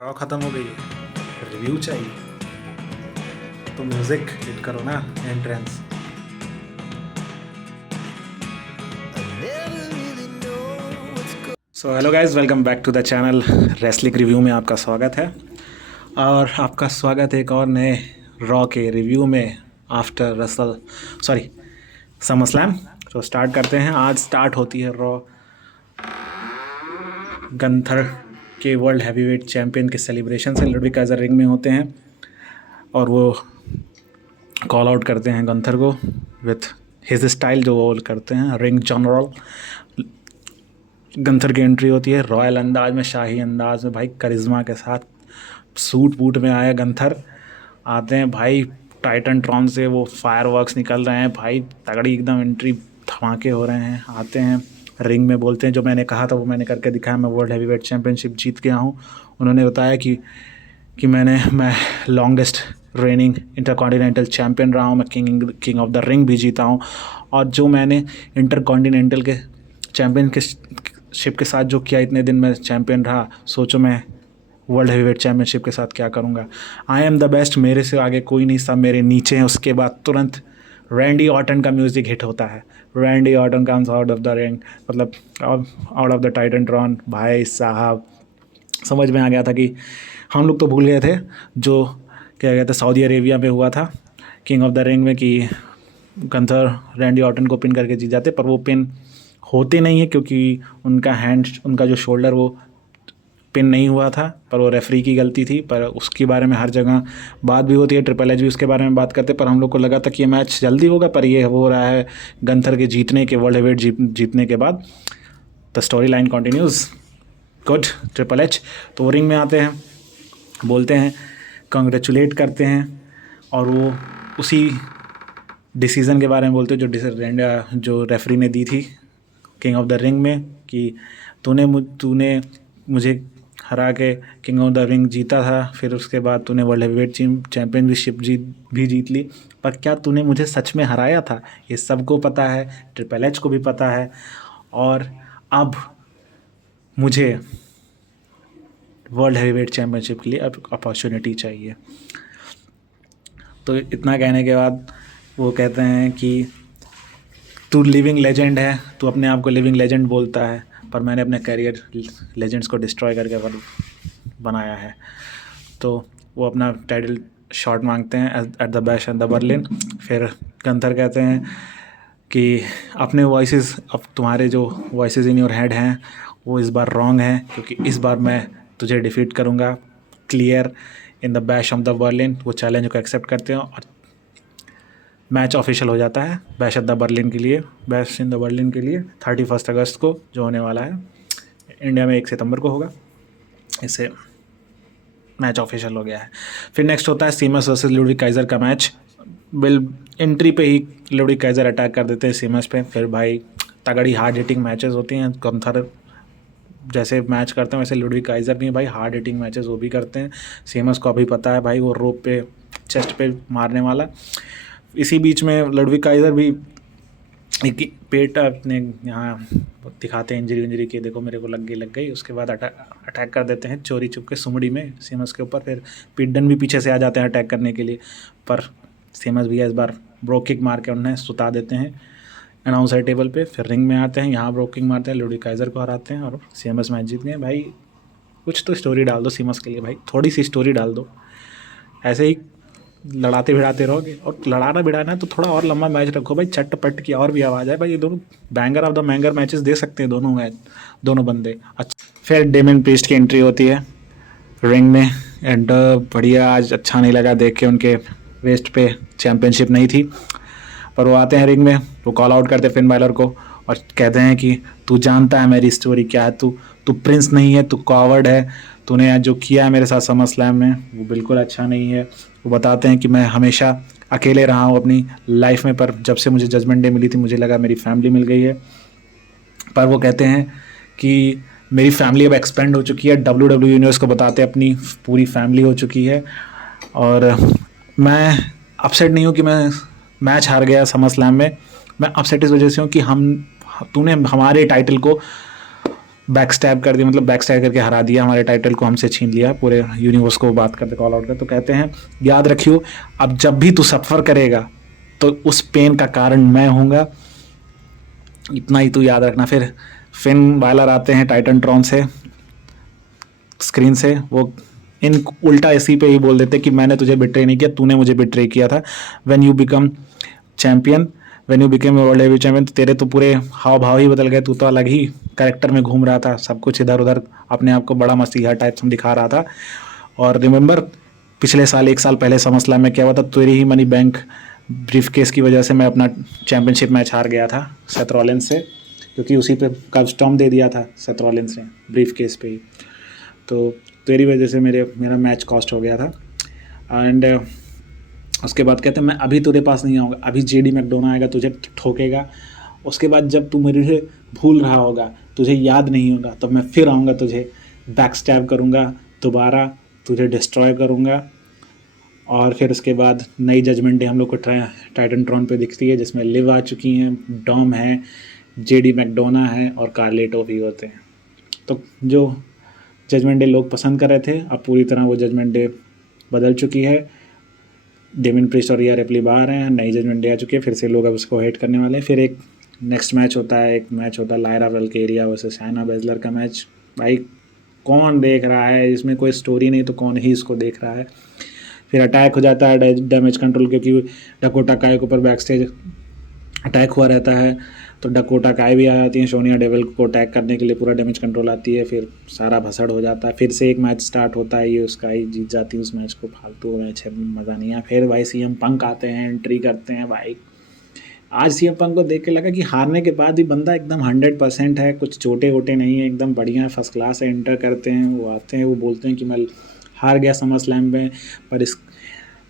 Raw ख़त्म हो गई है, रिव्यू चाहिए तो म्यूज़िक हिट करो ना। Entrance. So hello guys, welcome back to the channel. Wrestling review में आपका स्वागत है और आपका स्वागत है एक और नए रॉ के रिव्यू में after Russell sorry summer slam. तो स्टार्ट करते हैं। आज स्टार्ट होती है रॉ गंथर के वर्ल्ड हैवीवेट चैंपियन के सेलिब्रेशन से। लुडविक काइजर रिंग में होते हैं और वो कॉल आउट करते हैं गंथर को विथ हिज स्टाइल जो वो करते हैं, रिंग जनरल। गंथर की एंट्री होती है रॉयल अंदाज में, शाही अंदाज में, भाई करिश्मा के साथ सूट बूट में आया गंथर। आते हैं भाई टाइटन ट्रॉन से, वो फायर वर्क्स निकल रहे हैं भाई, तगड़ी एकदम एंट्री, धमाके हो रहे हैं। आते हैं रिंग में, बोलते हैं जो मैंने कहा था वो मैंने करके दिखाया, मैं वर्ल्ड हैवीवेट चैम्पियनशिप जीत गया हूँ। उन्होंने बताया कि मैं लॉन्गेस्ट रेनिंग इंटरकॉन्टिनेंटल चैम्पियन रहा हूँ, मैं किंग ऑफ द रिंग भी जीता हूँ, और जो मैंने इंटरकॉन्टिनेंटल के चैम्पियन के शिप के साथ जो किया, इतने दिन मैं चैम्पियन रहा, सोचो मैं वर्ल्ड हैवीवेट चैम्पियनशिप के साथ क्या करूँगा। आई एम द बेस्ट, मेरे से आगे कोई नहीं, सब मेरे नीचे हैं। उसके बाद तुरंत रैंडी ऑर्टन का म्यूज़िक हिट होता है। Randy Orton comes out of the ring, मतलब out of the TitanTron. भाई साहब समझ में आ गया था कि हम लोग तो भूल गए थे जो क्या कहते हैं सऊदी अरेबिया में हुआ था किंग ऑफ द रिंग में, कि गंथर रैंडी ऑर्टन को पिन करके जीत जाते, पर वो पिन होते नहीं है क्योंकि उनका जो शोल्डर वो पिन नहीं हुआ था, पर वो रेफरी की गलती थी। पर उसके बारे में हर जगह बात भी होती है, ट्रिपल एच भी उसके बारे में बात करते, पर हम लोग को लगा था कि ये मैच जल्दी होगा, पर ये हो रहा है गंथर के जीतने के, वर्ल्ड हैवीवेट जीतने के बाद। The story line continues. Good triple H. तो वो रिंग में आते हैं, बोलते हैं, कंग्रेचुलेट करते हैं, और वो उसी डिसीज़न के बारे में बोलते हैं जो रेफरी ने दी थी किंग ऑफ द रिंग में, कि तूने मुझे हरा के किंग ऑफ द रिंग जीता था, फिर उसके बाद तूने वर्ल्ड हैवीवेट चैम्पियनशिप जीत ली, पर क्या तूने मुझे सच में हराया था? ये सबको पता है, ट्रिपल एच को भी पता है, और अब मुझे वर्ल्ड हैवीवेट चैम्पियनशिप के लिए अब अपॉर्चुनिटी चाहिए। तो इतना कहने के बाद वो कहते हैं कि तू लिविंग लेजेंड है, तू अपने आप को लिविंग लेजेंड बोलता है, पर मैंने अपने करियर लेजेंड्स को डिस्ट्रॉय करके बनाया है। तो वो अपना टाइटल शॉट मांगते हैं at the bash and the Berlin. फिर गंथर कहते हैं कि अपने वॉइसेस, अब तुम्हारे जो वॉइसेस इन योर हेड हैं वो इस बार रॉन्ग हैं, क्योंकि इस बार मैं तुझे डिफीट करूँगा clear in the bash of the Berlin. वो चैलेंज को एक्सेप्ट करते हैं और मैच ऑफिशियल हो जाता है बैश इन द बर्लिन के लिए 31 अगस्त को, जो होने वाला है इंडिया में 1 सितंबर को होगा। इससे मैच ऑफिशियल हो गया है। फिर नेक्स्ट होता है सीमस वर्सेस लुडविक काइजर का मैच। एंट्री पे ही लुडविक काइजर अटैक कर देते हैं सीमस पे। फिर भाई तगड़ी हार्ड हिटिंग मैचेस होती हैं। गंथर जैसे मैच करते हैं वैसे लुडविक काइजर भी भाई हार्ड हिटिंग मैचेस वो भी करते हैं। सीमस को अभी पता है भाई वो रोप पे चेस्ट पे मारने वाला। इसी बीच में लुडविक काइजर भी एक पेट अपने यहाँ दिखाते हैं इंजरी की, देखो मेरे को लग गई। उसके बाद अटैक कर देते हैं चोरी चुप के सुमड़ी में सीमस के ऊपर। फिर पिटडन भी पीछे से आ जाते हैं अटैक करने के लिए, पर सीमस भैया इस बार ब्रो किक मार के उन्हें सुता देते हैं अनाउंसर टेबल पे। फिर रिंग में आते हैं, यहाँ ब्रो किक मारते हैं, लुडविक काइजर को हराते हैं और सीमस मैच जीत गए। भाई कुछ तो स्टोरी डाल दो सीमस के लिए, भाई थोड़ी सी स्टोरी डाल दो। ऐसे ही लड़ाते भिड़ाते रहोगे, और लड़ाना भिड़ाना है तो थोड़ा और लंबा मैच रखो भाई, चट पट की और भी आवाज़ है भाई। ये दोनों banger of the manger matches दे सकते हैं दोनों बंदे। अच्छा, फिर डेमियन प्रीस्ट की एंट्री होती है रिंग में, एंड बढ़िया, आज अच्छा नहीं लगा देख के, उनके वेस्ट पे चैम्पियनशिप नहीं थी, पर वो आते हैं रिंग में, वो कॉल आउट करते हैं फिन बैलर को और कहते हैं कि तू जानता है मेरी स्टोरी क्या है, तू प्रिंस नहीं है, तू कॉवर्ड है, तूने जो किया है मेरे साथ समर स्लैम में वो बिल्कुल अच्छा नहीं है। वो बताते हैं कि मैं हमेशा अकेले रहा हूँ अपनी लाइफ में, पर जब से मुझे जजमेंट डे मिली थी मुझे लगा मेरी फैमिली मिल गई है। पर वो कहते हैं कि मेरी फैमिली अब एक्सपेंड हो चुकी है, WWE यूनिवर्स को बताते हैं अपनी पूरी फैमिली हो चुकी है, और मैं अपसेट नहीं हूँ कि मैं मैच हार गया समर स्लैम में। मैं अपसेट इस वजह से हूँ कि तूने हमारे टाइटल को बैक स्टैब कर दिया, मतलब बैक स्टैब करके हरा दिया, हमारे टाइटल को हमसे छीन लिया, पूरे यूनिवर्स को बात करते कॉल आउट कर। तो कहते हैं याद रखियो, अब जब भी तू सफ़र करेगा तो उस पेन का कारण मैं हूँगा, इतना ही तू याद रखना। फिर फिन बायलर आते हैं टाइटन ट्रॉन से, स्क्रीन से, वो इन उल्टा इसी पे ही बोल देते कि मैंने तुझे बिट्रे नहीं किया, तूने मुझे बिट्रे किया था। When you become champion, when you become world heavy champion, तो तेरे तो पूरे हाव भाव ही बदल गए, तू तो अलग ही कैरेक्टर में घूम रहा था, सब कुछ इधर उधर अपने आप को बड़ा मसीहा टाइप से दिखा रहा था। और रिमेंबर पिछले साल, 1 साल पहले समरस्लैम में क्या हुआ था, तेरी ही मनी बैंक ब्रीफ केस की वजह से मैं अपना चैम्पियनशिप मैच हार गया था सेथ रॉलिंस से, क्योंकि उसी पे कब स्टॉम दे दिया था सेथ रॉलिंस ने ब्रीफ केस पे ही। तो तेरी वजह से मेरा मैच कॉस्ट हो गया था। एंड उसके बाद कहते हैं मैं अभी तेरे पास नहीं आऊँगा, अभी जेडी मैकडोना आएगा तुझे ठोकेगा, उसके बाद जब तू मुझे भूल रहा होगा, तुझे याद नहीं होगा, तब मैं फिर आऊँगा, तुझे बैक स्टैब करूँगा, दोबारा तुझे डिस्ट्रॉय करूँगा। और फिर उसके बाद नई जजमेंट डे हम लोग को टाइटन ट्रॉन पे दिखती है, जिसमें लिव आ चुकी हैं, डॉम है, जेडी मैकडोना है और कार्लेटो भी होते हैं। तो जो जजमेंट डे लोग पसंद कर रहे थे, अब पूरी तरह वो जजमेंट डे बदल चुकी है। डेमिन प्रीस्ट और रिया रिप्ली बाहर हैं, नई जजमेंट डे आ चुकी है, फिर से लोग अब उसको हेट करने वाले हैं। फिर एक नेक्स्ट मैच होता है, एक मैच होता है लायरा वेल्केरिया वर्सेस शाइना बेजलर का मैच। भाई कौन देख रहा है, इसमें कोई स्टोरी नहीं तो कौन ही इसको देख रहा है। फिर अटैक हो जाता है डैमेज कंट्रोल, क्योंकि डकोटा काय के ऊपर बैक स्टेज अटैक हुआ रहता है, तो डकोटा काय भी आ जाती हैं सोनिया डेविल को अटैक करने के लिए, पूरा डैमेज कंट्रोल आती है, फिर सारा भसड़ हो जाता है। फिर से एक मैच स्टार्ट होता है, ये उसका ही जीत जाती है उस मैच को, फालतू मैच है, मज़ा नहीं आया। फिर भाई सीएम पंक आते हैं, एंट्री करते हैं। भाई आज सीएम पंक को देख के लगा कि हारने के बाद भी बंदा एकदम 100% है, कुछ चोटे वोटे नहीं है, एकदम बढ़िया फर्स्ट क्लास है। एंटर करते हैं, वो आते हैं, वो बोलते हैं कि मैं हार गया समर स्लैम में, पर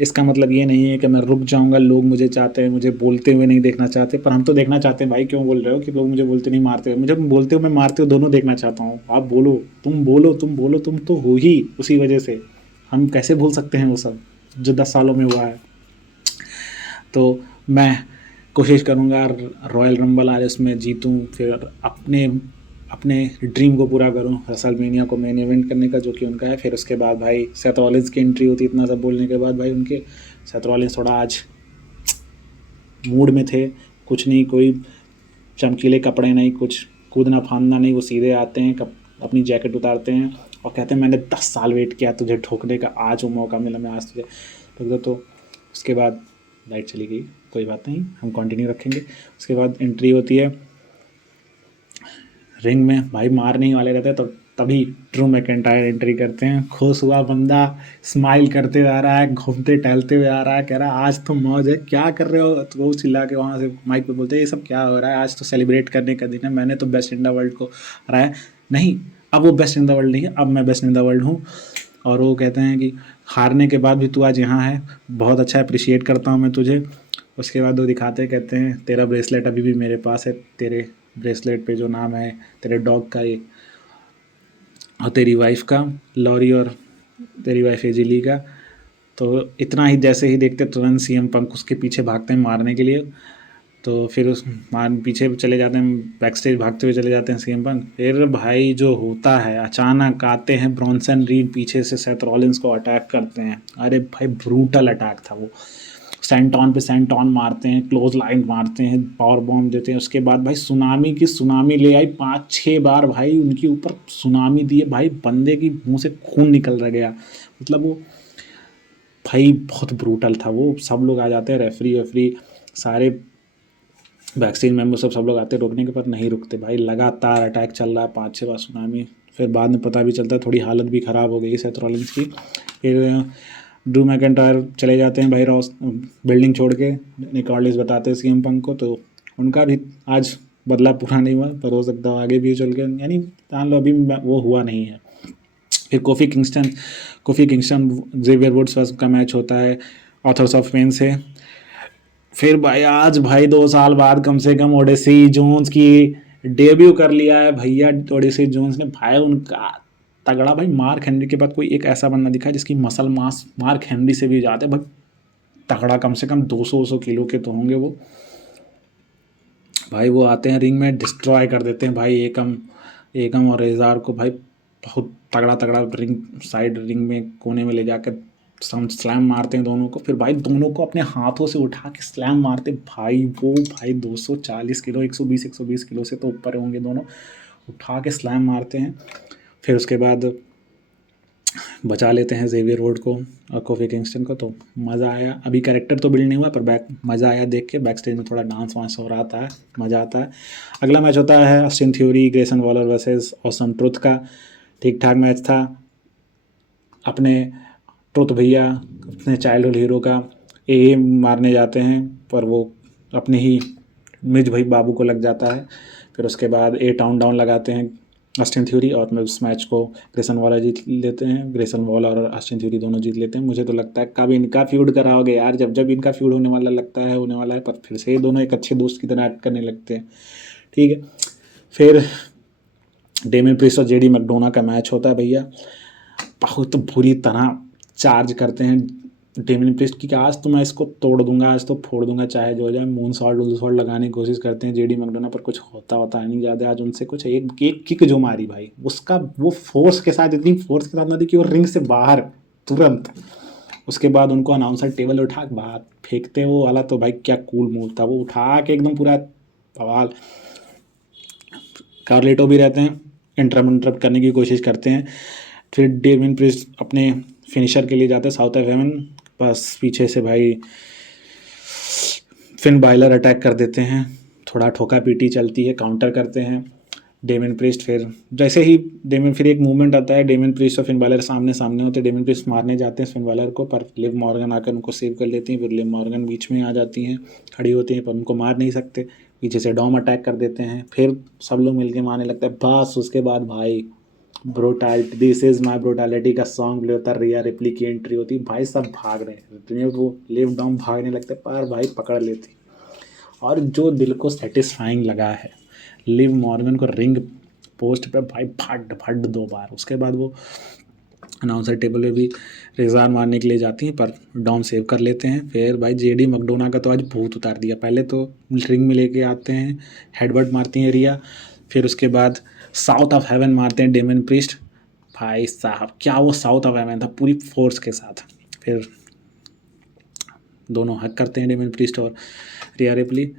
इसका मतलब ये नहीं है कि मैं रुक जाऊंगा, लोग मुझे चाहते हैं, मुझे बोलते हुए नहीं देखना चाहते, पर हम तो देखना चाहते हैं। भाई क्यों बोल रहे हो कि लोग मुझे बोलते नहीं मारते हुए, मुझे बोलते हुए मैं मारते हुए दोनों देखना चाहता हूँ। आप बोलो, तुम बोलो, तुम बोलो, तुम तो हो ही उसी वजह से, हम कैसे भूल सकते हैं वो सब जो 10 सालों में हुआ है। तो मैं कोशिश करूँगा रॉयल रंबल आज इसमें जीतूँ, फिर अपने अपने ड्रीम को पूरा करूँ, रेसलमेनिया को मेन इवेंट करने का, जो कि उनका है। फिर उसके बाद भाई सेथ रॉलिंस की एंट्री होती, इतना सब बोलने के बाद भाई उनके सेथ रॉलिंस थोड़ा आज मूड में थे, कुछ नहीं, कोई चमकीले कपड़े नहीं, कुछ कूदना फांदना नहीं, वो सीधे आते हैं, अपनी जैकेट उतारते हैं और कहते हैं मैंने 10 साल वेट किया तुझे ठोकने का, आज वो मौका मिला, मैं आज तुझे ठोक दो। तो उसके बाद लाइट चली गई, कोई बात नहीं, हम कंटिन्यू रखेंगे। उसके बाद एंट्री होती है रिंग में, भाई मारने ही वाले रहते हैं, तो तभी ड्रू मैकइंटायर एंट्री करते हैं। खुश हुआ बंदा, स्माइल करते हुए आ रहा है, घूमते टहलते हुए आ रहा है, कह रहा है आज तो मौज है, क्या कर रहे हो, तो वो चिल्ला के वहाँ से माइक पे बोलते हैं ये सब क्या हो रहा है, आज तो सेलिब्रेट करने का दिन है, मैंने तो बेस्ट इन द वर्ल्ड को हराया। नहीं, अब वो बेस्ट इन द वर्ल्ड नहीं है, अब मैं बेस्ट इन द वर्ल्ड हूँ। और वो कहते हैं कि हारने के बाद भी तू आज यहाँ है, बहुत अच्छा अप्रिशिएट करता हूँ मैं तुझे। उसके बाद वो दिखाते हैं, कहते हैं तेरा ब्रेसलेट अभी भी मेरे पास है, तेरे ब्रेसलेट पे जो नाम है तेरे डॉग का ये, और तेरी वाइफ का लॉरी, और तेरी वाइफ एजिली का। तो इतना ही जैसे ही देखते तुरंत सीएम पंक उसके पीछे भागते हैं मारने के लिए। तो फिर उस पीछे चले जाते हैं, बैक स्टेज भागते हुए चले जाते हैं सीएम पंक। फिर भाई जो होता है, अचानक आते हैं ब्रॉन्सन रीड, पीछे से सेथ रॉलिंस को अटैक करते हैं। अरे भाई ब्रूटल अटैक था वो, सेंटॉन पे सेंटॉन मारते हैं, क्लोज लाइन मारते हैं, पावर बॉम्ब देते हैं। उसके बाद भाई सुनामी की सुनामी ले आई, 5-6 बार भाई उनके ऊपर सुनामी दिए, भाई बंदे की मुंह से खून निकल रह गया। मतलब वो भाई बहुत ब्रूटल था वो। सब लोग आ जाते हैं, रेफरी वेफरी सारे वैक्सीन मेम्बर सब लोग आते हैं रोकने के, पर नहीं रुकते भाई, लगातार अटैक चल रहा है, 5-6 बार सुनामी। फिर बाद में पता भी चलता है, थोड़ी हालत भी ख़राब हो गई सेथ रॉलिंस की। फिर ड्रू मैकइंटायर चले जाते हैं भाई रॉस बिल्डिंग छोड़ के, निक ऑर्डर्स बताते हैं सीएम पंक को, तो उनका भी आज बदला पूरा नहीं हुआ, पर हो सकता है आगे भी चल के, यानी जान लो अभी वो हुआ नहीं है। फिर कोफी किंगस्टन जेवियर वुड्स का मैच होता है ऑथर्स ऑफ पेन से। फिर भाई आज भाई 2 साल बाद कम से कम ओडेसी जोन्स की डेब्यू कर लिया है भैया। ओडेसी जोन्स ने भाई उनका तगड़ा, भाई मार्क हेनरी के बाद कोई एक ऐसा बंदा दिखा जिसकी मसल मास मार्क हेनरी से भी ज़्यादा भाई तगड़ा, कम से कम 200 किलो के तो होंगे वो। भाई वो आते हैं रिंग में, डिस्ट्रॉय कर देते हैं भाई, एकम एकम और रेजार को भाई बहुत तगड़ा तगड़ा रिंग, साइड रिंग में कोने में ले जाकर स्लैम मारते हैं दोनों को। फिर भाई दोनों को अपने हाथों से उठा के स्लैम मारते भाई। वो भाई 240 किलो, 120 किलो से तो ऊपर होंगे दोनों, उठा के स्लैम मारते हैं। फिर उसके बाद बचा लेते हैं जेवियर वुड को और कोफी किंगस्टन को। तो मज़ा आया। अभी कैरेक्टर तो बिल्ड नहीं हुआ, पर मज़ा आया देख के। बैक स्टेज में थोड़ा डांस वांस हो रहा था, मज़ा आता है। अगला मैच होता है Austin theory Grayson Waller versus awesome truth का। ठीक ठाक मैच था। अपने ट्रुथ भैया अपने चाइल्डहुड हीरो का ए मारने जाते हैं, पर वो अपने ही मिज भाई बाबू को लग जाता है। फिर उसके बाद ए टाउन डाउन लगाते हैं ऑस्टिन थ्योरी, और मैं उस मैच को ग्रेसन वॉलर जीत लेते हैं। ग्रेसन वॉलर और ऑस्टिन थ्योरी दोनों जीत लेते हैं। मुझे तो लगता है कब इनका फ्यूड कराओगे यार, जब जब इनका फ्यूड होने वाला लगता है होने वाला है, पर फिर से ये दोनों एक अच्छे दोस्त की तरह एक्ट करने लगते हैं। ठीक है, फिर डेमियन प्रीस्ट और जेडी मैकडोना का मैच होता है भैया। बहुत बुरी तरह चार्ज करते हैं डेमियन प्रीस्ट की, आज तो मैं इसको तोड़ दूंगा, आज तो फोड़ दूंगा चाहे जो हो जाए। मून सॉल्ट लगाने की कोशिश करते हैं जेडी मैकडोना, पर कुछ होता नहीं ज़्यादा आज उनसे। कुछ एक एक किक जो मारी भाई, उसका वो फोर्स के साथ, इतनी फोर्स के साथ मारी कि वो रिंग से बाहर तुरंत। उसके बाद उनको अनाउंसर टेबल उठा के बाहर फेंकते हैं। वो वाला तो भाई क्या कूल मूव था, वो उठा के एकदम पूरा बवाल। कार्लेटो भी रहते हैं, इंटरप्ट करने की कोशिश करते हैं। फिर डेमियन प्रीस्ट अपने फिनिशर के लिए जाते हैं साउथ ऑफ हेवन, बस पीछे से भाई फिन बाइलर अटैक कर देते हैं। थोड़ा ठोका पीटी चलती है, काउंटर करते हैं डेमियन प्रीस्ट। फिर जैसे ही डेमियन, फिर एक मूवमेंट आता है, डेमियन प्रीस्ट और फिन बाइलर सामने सामने होते हैं। डेमियन प्रीस्ट मारने जाते हैं फिन बाइलर को, पर लिव मॉर्गन आकर उनको सेव कर लेती हैं। फिर लिव मॉर्गन बीच में आ जाती हैं, खड़ी होती हैं, पर उनको मार नहीं सकते। पीछे से डॉम अटैक कर देते हैं, फिर सब लोग मिलके मारने लगते हैं। बस उसके बाद भाई brutality, this is my brutality का सॉन्ग प्ले होता है, रिया रिप्ली की एंट्री होती, भाई सब भाग रहे हैं, वो लिव डॉम भागने लगते, पर भाई पकड़ लेती। और जो दिल को सेटिस्फाइंग लगा है, लिव मॉर्गन को रिंग पोस्ट पे भाई फट फट 2 बार। उसके बाद वो अनाउंसर टेबल पे भी रेजार मारने के लिए जाती हैं, पर डॉम सेव कर लेते हैं। फिर भाई जेडी मैकडोना का तो आज भूत उतार दिया। पहले तो रिंग में लेके आते हैं, हेडबट मारती हैं रिया, फिर उसके बाद साउथ ऑफ हेवन मारते हैं डेमियन प्रीस्ट। भाई साहब क्या वो साउथ ऑफ हेवन था, पूरी फोर्स के साथ। फिर दोनों हक करते हैं डेमियन प्रीस्ट और रिया रिप्ली।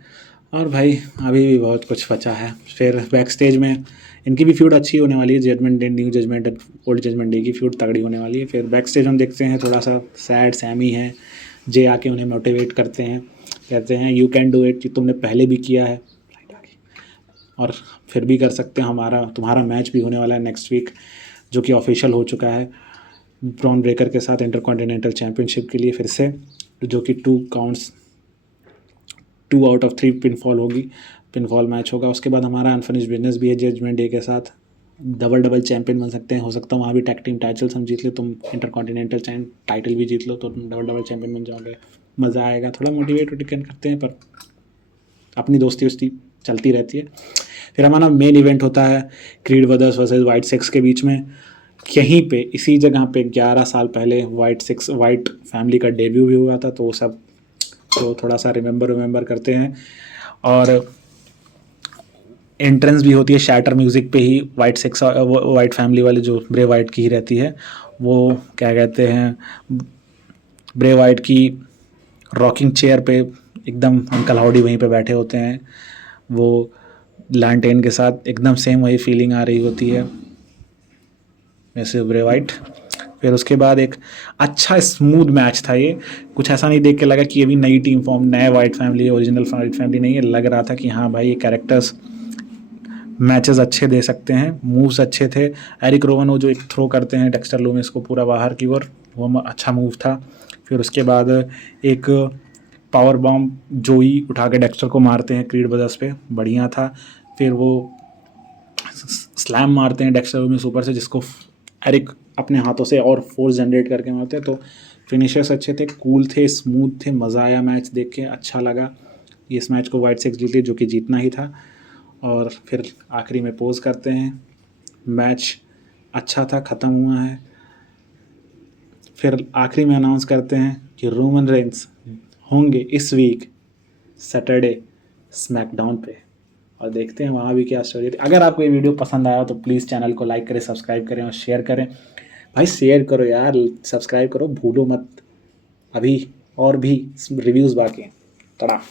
और भाई अभी भी बहुत कुछ बचा है। फिर बैक स्टेज में इनकी भी फ्यूड अच्छी होने वाली है, judgment day, new judgment, old judgment day की फ्यूड तगड़ी होने वाली है। फिर बैक स्टेज हम देखते हैं थोड़ा सा सैड सैमी है, जे आके उन्हें मोटिवेट करते हैं, कहते हैं यू कैन डू इट, कि तुमने पहले भी किया है और फिर भी कर सकते हैं। तुम्हारा मैच भी होने वाला है नेक्स्ट वीक, जो कि ऑफिशियल हो चुका है ब्रॉन ब्रेकर के साथ इंटरकॉन्टिनेंटल चैम्पियनशिप के लिए फिर से, जो कि 2 आउट ऑफ 3 पिनफॉल होगी, पिनफॉल मैच होगा। उसके बाद हमारा अनफिनिश्ड बिजनेस भी है जजमेंट डे के साथ, डबल चैंपियन बन सकते हैं। हो सकता है वहाँ भी टैग टीम टाइटल्स हम जीत ले, तुम इंटरकॉन्टिनेंटल टाइटल भी जीत लो तो डबल चैंपियन बन जाओगे, मज़ा आएगा। थोड़ा मोटिवेट करते हैं, पर अपनी दोस्ती वोस्ती चलती रहती है। फिर हमारा मेन इवेंट होता है creed brothers versus white six के बीच में। यहीं पे इसी जगह पे 11 साल पहले वाइट फैमिली का डेब्यू भी हुआ था, तो वो सब तो थोड़ा सा रिमेंबर करते हैं। और एंट्रेंस भी होती है शैटर म्यूज़िक पे ही, वाइट फैमिली वाले जो ब्रे वाइट की ही रहती है, वो क्या कहते हैं, ब्रे वाइट की रॉकिंग चेयर पे एकदम अंकल हाउडी वहीं पे बैठे होते हैं, वो लैंटेन के साथ एकदम सेम वही फीलिंग आ रही होती है वैसे ब्रे वाइट। फिर उसके बाद एक अच्छा स्मूथ मैच था ये, कुछ ऐसा नहीं देख के लगा कि ये भी नई टीम फॉर्म, नए white family, original white family नहीं है। लग रहा था कि हाँ भाई ये कैरेक्टर्स मैचेस अच्छे दे सकते हैं, मूव्स अच्छे थे। एरिक रोवन वो जो एक थ्रो करते हैं डेक्स्टर लूमिस को पूरा बाहर की ओर, वो अच्छा मूव था। फिर उसके बाद एक पावर बॉम्ब जोई उठा के डेक्स्टर को मारते हैं क्रीड ब्रदर्स पे, बढ़िया था। फिर वो स्लैम मारते हैं डेक्स्टर लूमिस ऊपर से, जिसको एरिक अपने हाथों से और फोर्स जनरेट करके मारते हैं। तो फिनिशर्स अच्छे थे, कूल थे, स्मूथ थे, मज़ा आया मैच देख के, अच्छा लगा। इस मैच को वाइट सिक्स जीती, जो कि जीतना ही था। और फिर आखिरी में पोज करते हैं, मैच अच्छा था, ख़त्म हुआ है। फिर आखिरी में अनाउंस करते हैं कि रोमन रेंस होंगे इस वीक सैटरडे स्मैकडाउन पे। और देखते हैं वहाँ भी क्या स्टोरी थी। अगर आपको ये वीडियो पसंद आया तो प्लीज़ चैनल को लाइक करें, सब्सक्राइब करें और शेयर करें। भाई शेयर करो यार, सब्सक्राइब करो, भूलो मत। अभी और भी रिव्यूज़ बाकी हैं। तड़ा।